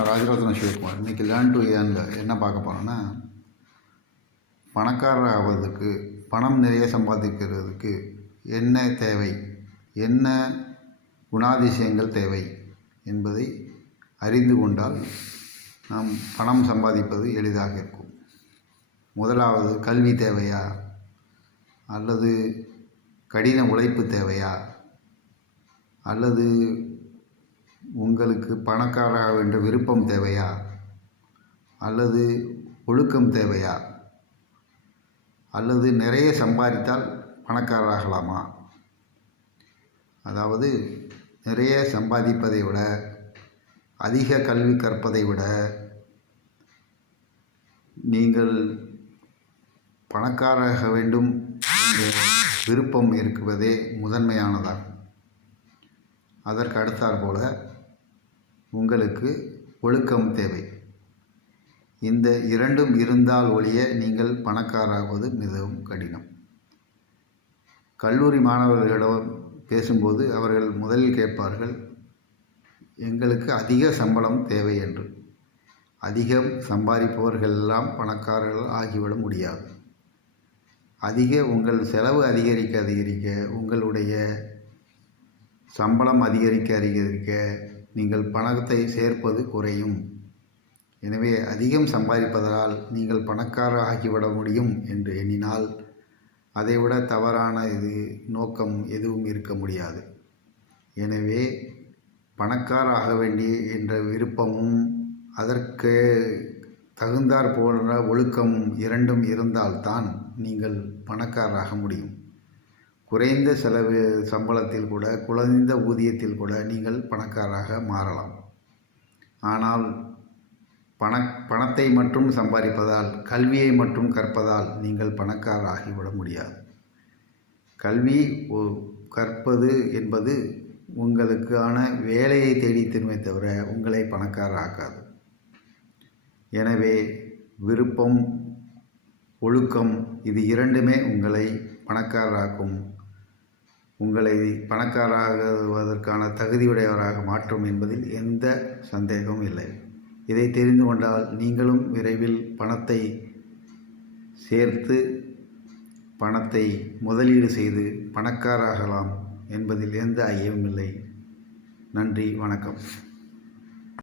நான் ராஜரத்னம் சிவகுமார். இன்றைக்கி learn to ஏர்னில் என்ன பார்க்க போகிறோன்னா, பணக்காரர் ஆவதற்கு, பணம் நிறைய சம்பாதிக்கிறதுக்கு என்ன தேவை, என்ன குணாதிசயங்கள் தேவை என்பதை அறிந்து கொண்டால் நாம் பணம் சம்பாதிப்பது எளிதாக இருக்கும். முதலாவது, கல்வி தேவையா அல்லது கடின உழைப்பு தேவையா அல்லது உங்களுக்கு பணக்காரராக என்ற விருப்பம் தேவையா அல்லது ஒழுக்கம் தேவையா அல்லது நிறைய சம்பாதித்தால் பணக்காரராகலாமா? அதாவது நிறைய சம்பாதிப்பதை விட, அதிக கல்வி கற்பதை விட நீங்கள் பணக்காரராக வேண்டும் என்ற விருப்பம் இருக்குவதே முதன்மையானதாகும். அதற்கு அடுத்தாற்போல உங்களுக்கு ஒழுக்கம் தேவை. இந்த இரண்டும் இருந்தால் ஒழிய நீங்கள் பணக்காரராகுவது மிகவும் கடினம். கல்லூரி மாணவர்களிடம் பேசும்போது அவர்கள் முதலில் கேட்பார்கள், எங்களுக்கு அதிக சம்பளம் தேவை என்று. அதிகம் சம்பாதிப்பவர்கள் எல்லாம் பணக்காரர்கள் ஆகிவிட முடியாது. உங்கள் செலவு அதிகரிக்க அதிகரிக்க, உங்களுடைய சம்பளம் அதிகரிக்க அதிகரிக்க நீங்கள் பணத்தை சேர்ப்பது குறையும். எனவே அதிகம் சம்பாதிப்பதால் நீங்கள் பணக்காரர் ஆகிவிட முடியும் என்று எண்ணினால் அதைவிட தவறான நோக்கம் எதுவும் இருக்க முடியாது. எனவே பணக்காரர் ஆக வேண்டிய என்ற விருப்பமும் அதற்கு தகுந்தாற் போன்ற ஒழுக்கம் இரண்டும் இருந்தால்தான் நீங்கள் பணக்காரராக முடியும். குறைந்த சம்பளத்தில் கூட, குறைந்த ஊதியத்தில் கூட நீங்கள் பணக்காரராக மாறலாம். ஆனால் பணத்தை மட்டும் சம்பாதிப்பதால், கல்வியை மட்டும் கற்பதால் நீங்கள் பணக்காரர் ஆகிவிட முடியாது. கல்வி கற்பது என்பது உங்களுக்கான வேலையை தேடி தருமே தவிர உங்களை பணக்காரர் ஆக்காது. எனவே விருப்பம், ஒழுக்கம் இது இரண்டுமே உங்களை பணக்காரராக்கும். உங்களை பணக்காரராகுவதற்கான தகுதியுடையவராக மாற்றும் என்பதில் எந்த சந்தேகமும் இல்லை. இதை தெரிந்து கொண்டால் நீங்களும் விரைவில் பணத்தை சேர்த்து, பணத்தை முதலீடு செய்து பணக்காரராகலாம் என்பதில் எந்த ஐயமும் இல்லை. நன்றி, வணக்கம்.